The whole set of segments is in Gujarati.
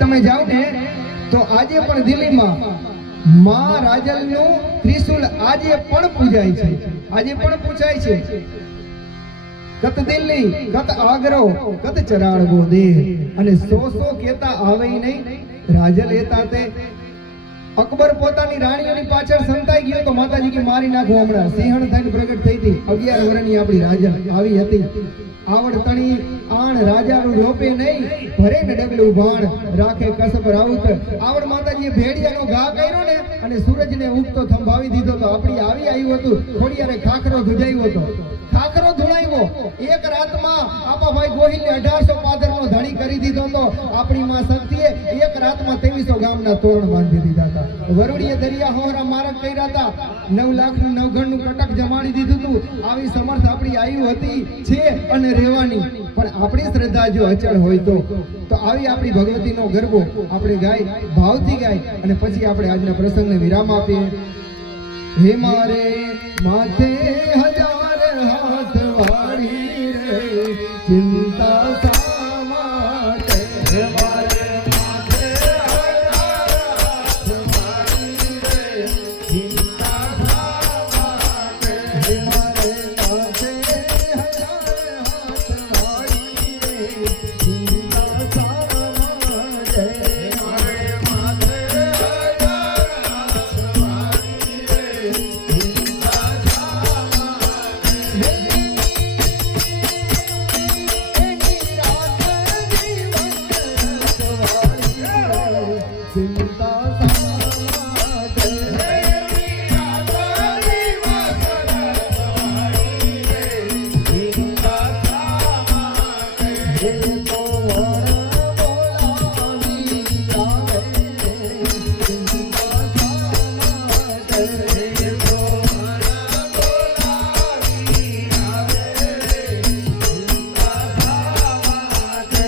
તમે જાઓ ને તો આજે પણ દિલ્હીમાં માં રાજલનું ત્રિશુલ આજે પણ પૂજાય છે, આજે પણ પૂજાય છે। કત દિલ્હી કત આગ્રો કત ચરાડવો દેહ અને સો કેતા આવે નહીં રાજલ એતા તે। અકબર પોતાની રાણીઓની પાછળ સંતાઈ ગયો તો માતાજી કે મારી નાખો હમણાં સિંહણ થઈને પ્રગટ થઈ હતી। 11 વર્ષની આપણી રાજલ આવી હતી। આવડ તણી આણ રાજાનું રોપે નહીં ભરે ને ડગલું ભાણ રાખે કસબ રાઉત। આવડ માતાજીએ ભેડિયાનો ઘા કર્યો ને અને સૂરજને ઉગતો થંભાવી દીધો તો આપણી આવી આવ્યું હતું। ખોડિયારે ખાખરો ધુજાયો હતો, ખાખરો ધુણાવ્યો। એક રાતમાં આપા ભાઈ ગોહિલને 1800 પાદરનો ધણી કરી દીધો તો આપણી માં શક્તિએ એક રાતમાં 2300 ગામના તોરણ બાંધી દીધા હતા। વરુડીએ દરિયા હોરા મારક કર્યા હતા, 9 લાખનું નવઘણનું કટક જમાડી દીધું હતું। આવી સમર્થ આપણી આયુ હતી છે અને રહેવાની। પણ આપણી શ્રદ્ધા જો અચળ હોય તો આવી આપણી ભગવતીનો ગરબો આપણે ગાય, ભાવથી ગાય અને પછી આપણે આજના પ્રસંગને વિરામ આપીએ। હે મારે માથે હજાર હાથ વાળી રે ચિંતા શા માટે। હે મારે માથે હજાર હાથ વાળી રે ચિંતા શા માટે। હે મારે માથે હજાર હાથ વાળી રે ચિંતા શા માટે। મારે માથે હજાર હાથ વાળી રે ચિંતા શા માટે। એની રાત દિવસ સવારી રે ચિંતા શા માટે। એની રાત દિવસ સવારી રે ચિંતા શા માટે। હે તો વણ બોલાવી આવે ચિંતા શા માટે। હે તો વણ બોલાવી આવે ચિંતા શા માટે।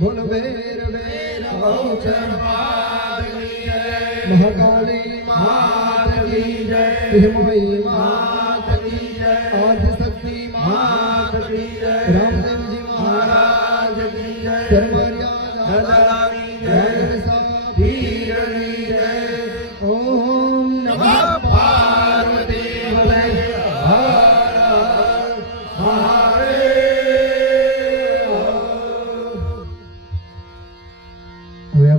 બોલો વેર વેર ગૌચર માત કી જય, મહાકાળી માત કી જય, હિમમયી માત કી જય, આદિશક્તિ માત કી જય, રામદેવજી મહારાજ કી જય, ધર્મર્યાદા દાદાની જય, રામસા પીરની જય. ઓમ નમઃ નમઃ પાર્વતી પતય. હર હર મહાદેવ. હવે આપણે